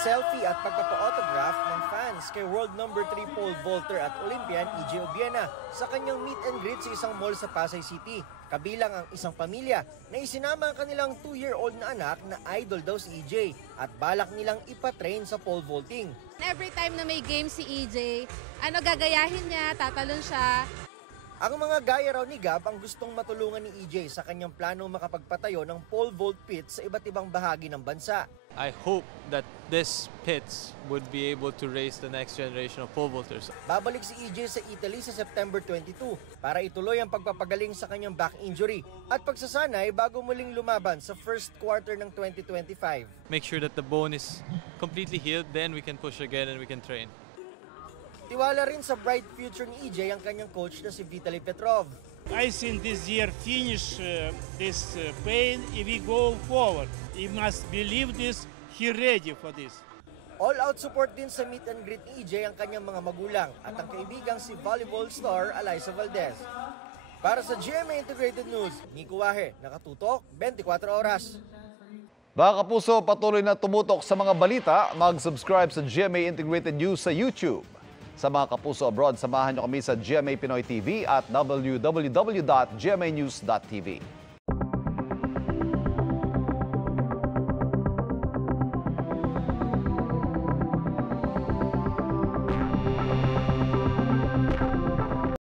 pagsiselfie at pagpapa-autograph ng fans kay world number 3 pole vaulter at Olympian EJ Obiena sa kanyang meet and greet sa isang mall sa Pasay City. Kabilang ang isang pamilya na isinama ang kanilang 2-year-old na anak na idol daw si EJ at balak nilang ipatrain sa pole vaulting. Every time na may game si EJ, gagayahin niya, tatalon siya. Ang mga gaya raw ni Gab ang gustong matulungan ni EJ sa kanyang plano makapagpatayo ng pole vault pit sa iba't ibang bahagi ng bansa. I hope that this pits would be able to raise the next generation of pole vaulters. Babalik si EJ sa Italy sa September 22 para ituloy ang pagpapagaling sa kanyang back injury at pagsasanay bago muling lumaban sa first quarter ng 2025. Make sure that the bone is completely healed, then we can push again and we can train. Tiwala rin sa bright future ni EJ ang kanyang coach na si Vitaly Petrov. I think this year finish this pain if we go forward. He must believe this, he ready for this. All-out support din sa meet and greet ni EJ ang kanyang mga magulang at ang kaibigang si volleyball star Alyssa Valdez. Para sa GMA Integrated News, Nico Wahe, nakatutok 24 oras. Mga kapuso, patuloy na tumutok sa mga balita, mag-subscribe sa GMA Integrated News sa YouTube. Sa mga kapuso abroad, samahan niyo kami sa GMA Pinoy TV at www.gmanews.tv.